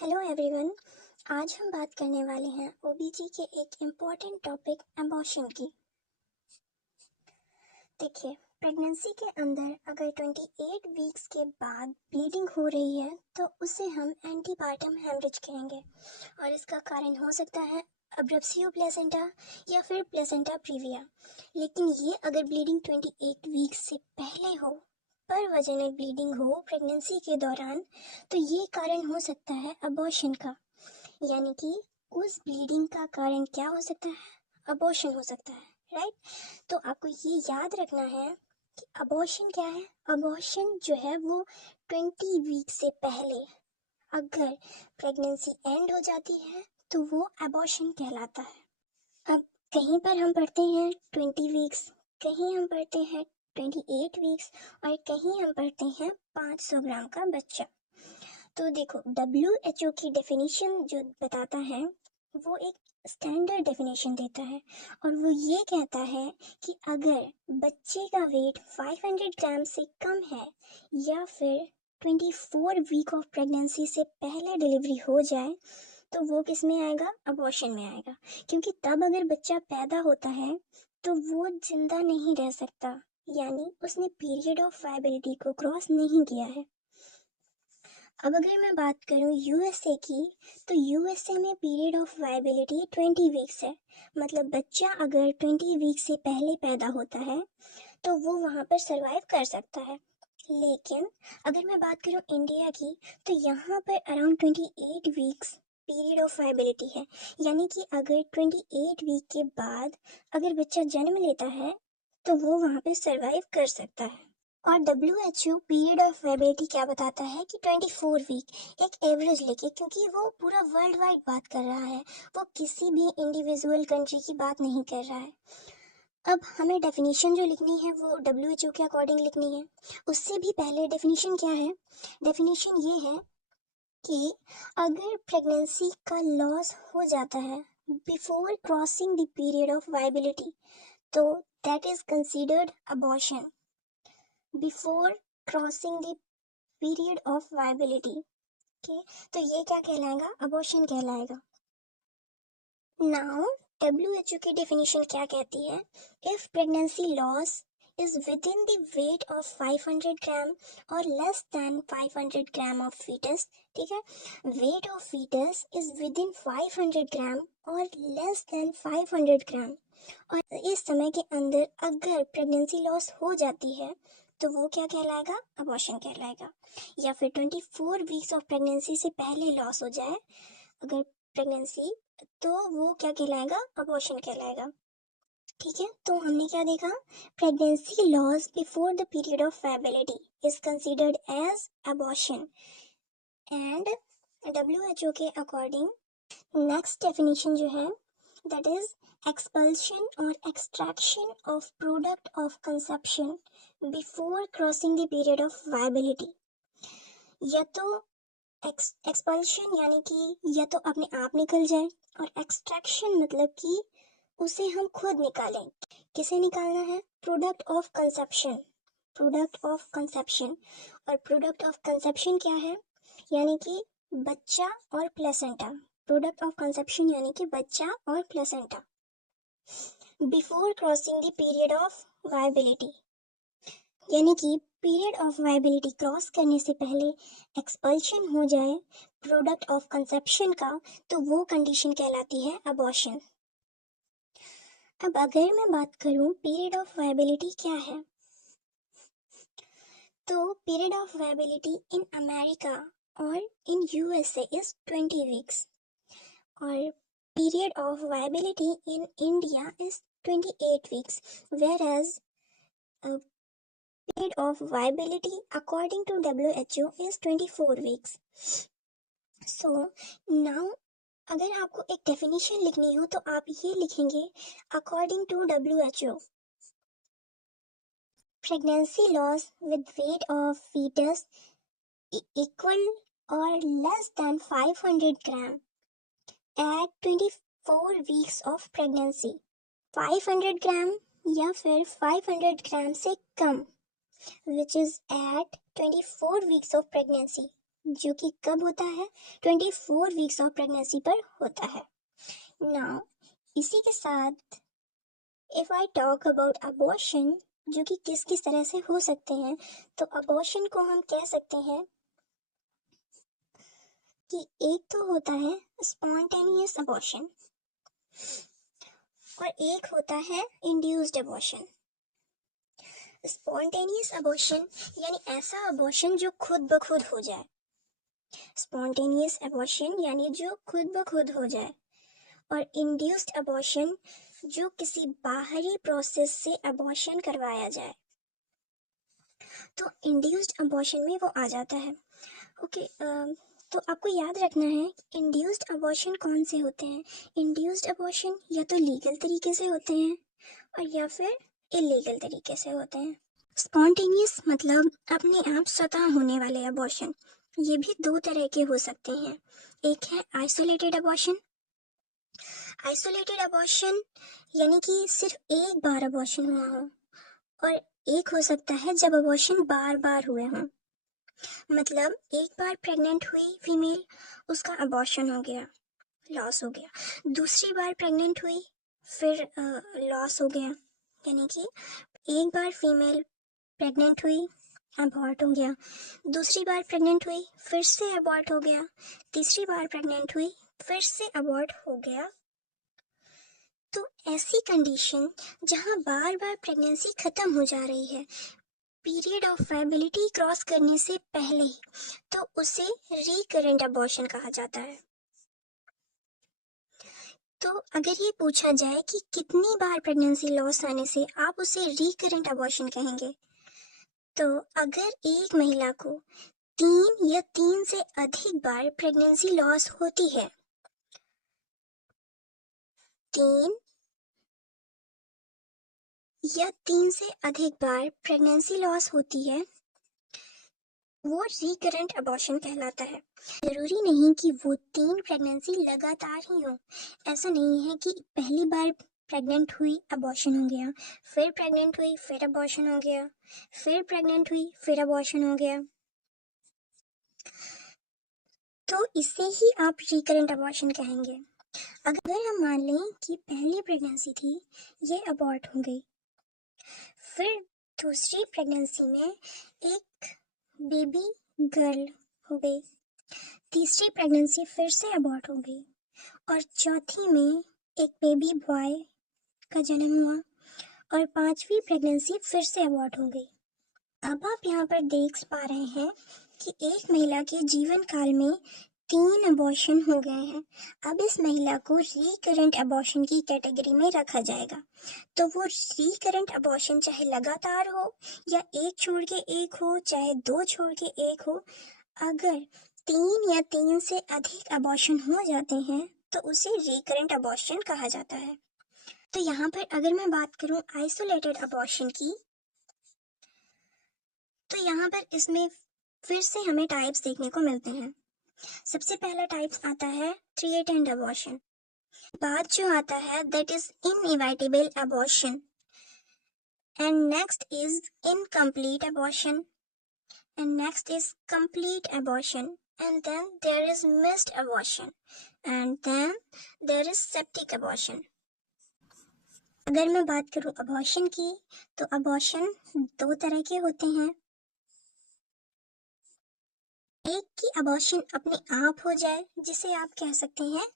Hello everyone. आज हम बात करने वाले हैं ओबीजी के एक इम्पॉर्टेंट टॉपिक एबॉर्शन की। देखिए, प्रेगनेंसी के अंदर अगर 28 वीक्स के बाद ब्लीडिंग हो रही है तो उसे हम एंटीपार्टम हेमरेज कहेंगे और इसका कारण हो सकता है अब्रप्सियो प्लेसेंटा या फिर प्लेसेंटा प्रीविया। लेकिन ये अगर ब्लीडिंग 28 वीक्स से पहले हो, पर वजाइनल ब्लीडिंग हो प्रेगनेंसी के दौरान, तो ये कारण हो सकता है अबॉर्शन का। यानी कि उस ब्लीडिंग का कारण क्या हो सकता है? अबॉर्शन हो सकता है, राइट। तो आपको ये याद रखना है कि अबॉर्शन क्या है। अबॉर्शन जो है वो 20 वीक से पहले अगर प्रेगनेंसी एंड हो जाती है तो वो अबॉर्शन कहलाता है। अब कहीं पर हम पढ़ते हैं 20 वीक्स, कहीं हम पढ़ते हैं 28 वीक्स और कहीं हम पढ़ते हैं 500 ग्राम का बच्चा। तो देखो, WHO की डेफिनेशन जो बताता है वो एक स्टैंडर्ड डेफिनेशन देता है और वो ये कहता है कि अगर बच्चे का वेट 500 ग्राम से कम है या फिर 24 वीक ऑफ प्रेगनेंसी से पहले डिलीवरी हो जाए तो वो किस में आएगा? अबॉर्शन में आएगा। क्योंकि तब अगर बच्चा पैदा होता है तो वो जिंदा नहीं रह सकता, यानी उसने पीरियड ऑफ वायबिलिटी को क्रॉस नहीं किया है। अब अगर मैं बात करूं यूएसए की, तो यूएसए में पीरियड ऑफ वायबिलिटी 20 वीक्स है। मतलब बच्चा अगर 20 वीक से पहले पैदा होता है तो वो वहाँ पर सरवाइव कर सकता है। लेकिन अगर मैं बात करूं इंडिया की, तो यहाँ पर around 28 weeks period of viability है। यानी कि अगर 28 वीक के बाद अगर बच्चा जन्म लेता है तो वो वहाँ पे सरवाइव कर सकता है। और WHO पीरियड ऑफ वेबिलिटी क्या बताता है कि 24 वीक, एक एवरेज लेके, क्योंकि वो पूरा वर्ल्ड वाइड बात कर रहा है, वो किसी भी इंडिविजुअल कंट्री की बात नहीं कर रहा है। अब हमें डेफिनेशन जो लिखनी है वो WHO के अकॉर्डिंग लिखनी है। उससे भी पहले डेफिनेशन क्या है? डेफिनेशन ये है कि अगर प्रेगनेंसी का लॉस हो जाता है before crossing the period of viability तो that is considered abortion before crossing the period of viability. Okay, तो ये क्या कहलाएगा? अबॉर्शन कहलाएगा। नाउ WHO की डेफिनेशन क्या कहती है? If pregnancy loss is within the weight of 500 gram or less than 500 gram of fetus, ठीक है, weight of fetus is within 500 gram or less than 500 gram, और इस समय के अंदर अगर प्रेगनेंसी लॉस हो जाती है तो वो क्या कहलाएगा? अबॉर्शन कहलाएगा। या फिर 24 वीक्स ऑफ प्रेगनेंसी से पहले लॉस हो जाए अगर प्रेगनेंसी, तो वो क्या कहलाएगा? अबॉर्शन कहलाएगा। ठीक है, तो हमने क्या देखा? Pregnancy loss before the period of viability is considered as abortion and WHO के अकॉर्डिंग नेक्स्ट डेफिनेशन जो है दैट इज एक्सपल्शन और extraction of product of conception before crossing the period of viability. या तो एक्सपल्शन यानी कि या तो अपने आप निकल जाए, और एक्सट्रैक्शन मतलब कि उसे हम खुद निकालें। किसे निकालना है? Product of conception, product of conception. और प्रोडक्ट ऑफ कंसेप्शन क्या है? यानी कि बच्चा और प्लेसेंटा। प्रोडक्ट ऑफ कंसेप्शन यानी कि बच्चा और placenta before crossing the period of viability, यानी कि पीरियड ऑफ वायबिलिटी क्रॉस करने से पहले एक्सपल्शन हो जाए प्रोडक्ट ऑफ कंसेप्शन का, तो वो कंडीशन कहलाती है अबॉर्शन। अब अगर मैं बात करूं पीरियड ऑफ वायबिलिटी क्या है, तो period of viability in America और इन यूएसए इज 20 वीक्स और period of viability in India is 28 weeks, whereas period of viability according to WHO is 24 weeks. So now अगर आपको एक डेफिनेशन लिखनी हो तो आप ये लिखेंगे according to WHO pregnancy loss with weight of fetus equal or less than 500 gram at 24 weeks of pregnancy। 500 ग्राम या फिर 500 ग्राम से कम which is at 24 weeks of pregnancy जो कि कब होता है? 24 वीक्स ऑफ प्रेगनेंसी पर होता है। नाउ इसी के साथ if I talk about abortion, जो कि किस किस तरह से हो सकते हैं, तो अबॉर्शन को हम कह सकते हैं कि एक तो होता है स्पॉन्टेनियस अबॉर्शन और एक होता है इंड्यूस्ड अबॉर्शन। स्पॉन्टेनियस अबॉर्शन यानी ऐसा अबॉर्शन जो खुद ब खुद हो जाए। स्पॉन्टेनियस अबॉर्शन यानी जो खुद ब खुद हो जाए, और इंड्यूस्ड अबॉर्शन जो किसी बाहरी प्रोसेस से अबॉर्शन करवाया जाए। तो इंड्यूस्ड अबॉर्शन में वो आ जाता है। ओके, तो आपको याद रखना है इंड्यूस्ड अबॉर्शन कौन से होते हैं। इंड्यूस्ड अबॉर्शन या तो लीगल तरीके से होते हैं और या फिर इलीगल तरीके से होते हैं। स्पॉन्टेनियस मतलब अपने आप स्वतः होने वाले अबॉर्शन। ये भी दो तरह के हो सकते हैं। एक है आइसोलेटेड अबॉर्शन। आइसोलेटेड अबॉर्शन यानी कि सिर्फ एक बार अबॉर्शन हुआ हो, और एक हो सकता है जब अबॉर्शन बार बार हुए हों। मतलब एक बार प्रेग्नेंट हुई फीमेल, उसका अबॉर्शन हो गया, लॉस हो गया। दूसरी बार प्रेग्नेंट हुई, फिर लॉस हो गया। यानी कि एक बार फीमेल प्रेग्नेंट हुई, अबॉर्ट हो गया। दूसरी बार प्रेग्नेंट हुई, फिर से अबॉर्ट हो गया। तीसरी बार प्रेग्नेंट हुई, फिर से अबॉर्ट हो गया। तो ऐसी कंडीशन जहाँ बार बार प्रेगनेंसी खत्म हो जा रही है, पीरियड ऑफ वायबिलिटी क्रॉस करने से पहले ही, तो उसे रिकरेंट अबॉर्शन कहा जाता है। तो अगर ये पूछा जाए कि कितनी बार प्रेगनेंसी लॉस आने से आप उसे रिकरेंट अबॉर्शन कहेंगे, तो अगर एक महिला को 3 या 3 से अधिक बार प्रेगनेंसी लॉस होती है, 3 या 3 से अधिक बार प्रेगनेंसी लॉस होती है, वो रिकरेंट अबॉर्शन कहलाता है। जरूरी नहीं कि वो 3 प्रेगनेंसी लगातार ही हो। ऐसा नहीं है कि पहली बार प्रेग्नेंट हुई अबॉर्शन हो गया, फिर प्रेग्नेंट हुई फिर अबॉर्शन हो गया, फिर प्रेग्नेंट हुई फिर अबॉर्शन हो गया, तो इसे ही आप रिकरेंट अबॉर्शन कहेंगे। अगर हम मान लें कि पहली प्रेगनेंसी थी, ये अबॉर्ट हो गई, फिर दूसरी प्रेगनेंसी में एक बेबी गर्ल हो गई, तीसरी प्रेगनेंसी फिर से अबॉर्ट हो गई, और चौथी में एक बेबी बॉय का जन्म हुआ, और पांचवी प्रेगनेंसी फिर से अबॉर्ट हो गई। अब आप यहाँ पर देख पा रहे हैं कि एक महिला के जीवन काल में 3 अबॉर्शन हो गए हैं। अब इस महिला को रिकरेंट अबॉर्शन की कैटेगरी में रखा जाएगा। तो वो रिकरेंट अबॉर्शन चाहे लगातार हो या एक छोड़ के एक हो, चाहे 2 छोड़ के एक हो, अगर 3 या 3 से अधिक अबॉर्शन हो जाते हैं तो उसे रिकरेंट अबॉर्शन कहा जाता है। तो यहाँ पर अगर मैं बात करूँ आइसोलेटेड अबॉर्शन की, तो यहाँ पर इसमें फिर से हमें टाइप्स देखने को मिलते हैं। सबसे पहला टाइप्स आता है थ्रेटेंड अबॉर्शन। बाद जो आता है that is inevitable abortion, and next is incomplete abortion, and next is complete abortion, and then there is missed abortion, and then there is septic abortion. अगर मैं बात करूं अबॉर्शन की, तो अबॉर्शन 2 तरह के होते हैं। एक की अबॉर्शन अपने आप हो जाए, जिसे आप कह सकते हैं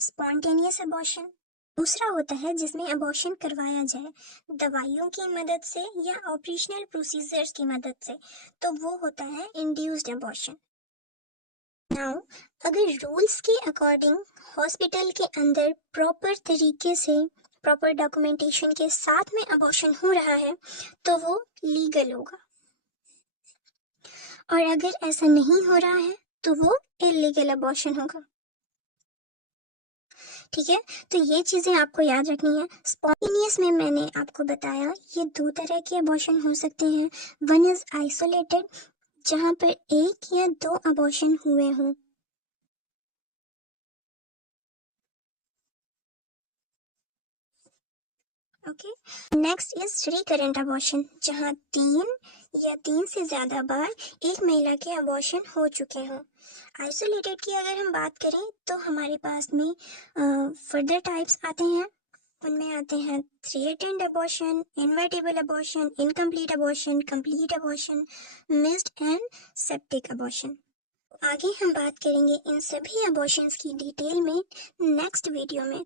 स्पॉन्टेनियस अबॉर्शन। दूसरा होता है जिसमें अबॉर्शन करवाया जाए दवाइयों की मदद से या ऑपरेशनल प्रोसीजर्स की मदद से, तो वो होता है इंड्यूस्ड अबॉर्शन। नाउ अगर रूल्स के अकॉर्डिंग हॉस्पिटल के अंदर प्रॉपर तरीके से, प्रॉपर डॉक्यूमेंटेशन के साथ में अबॉर्शन हो रहा है, तो वो लीगल होगा, और अगर ऐसा नहीं हो रहा है तो वो इलीगल अबॉर्शन होगा। ठीक है, तो ये चीजें आपको याद रखनी है। स्पॉन्टेनियस में मैंने आपको बताया ये 2 तरह के अबॉर्शन हो सकते हैं। वन इज आइसोलेटेड, जहाँ पर 1 या 2 अबॉर्शन हुए हों। Okay, next is recurrent abortion, जहाँ 3 या 3 से ज़्यादा बार एक महिला के अबॉर्शन हो चुके हों। आइसोलेटेड की अगर हम बात करें तो हमारे पास में फर्दर टाइप्स आते हैं। उनमें आते हैं 3 attempt abortion, invertible abortion, incomplete abortion, complete abortion, missed and septic abortion. आगे हम बात करेंगे इन सभी अबॉर्शंस की डिटेल में नेक्स्ट वीडियो में।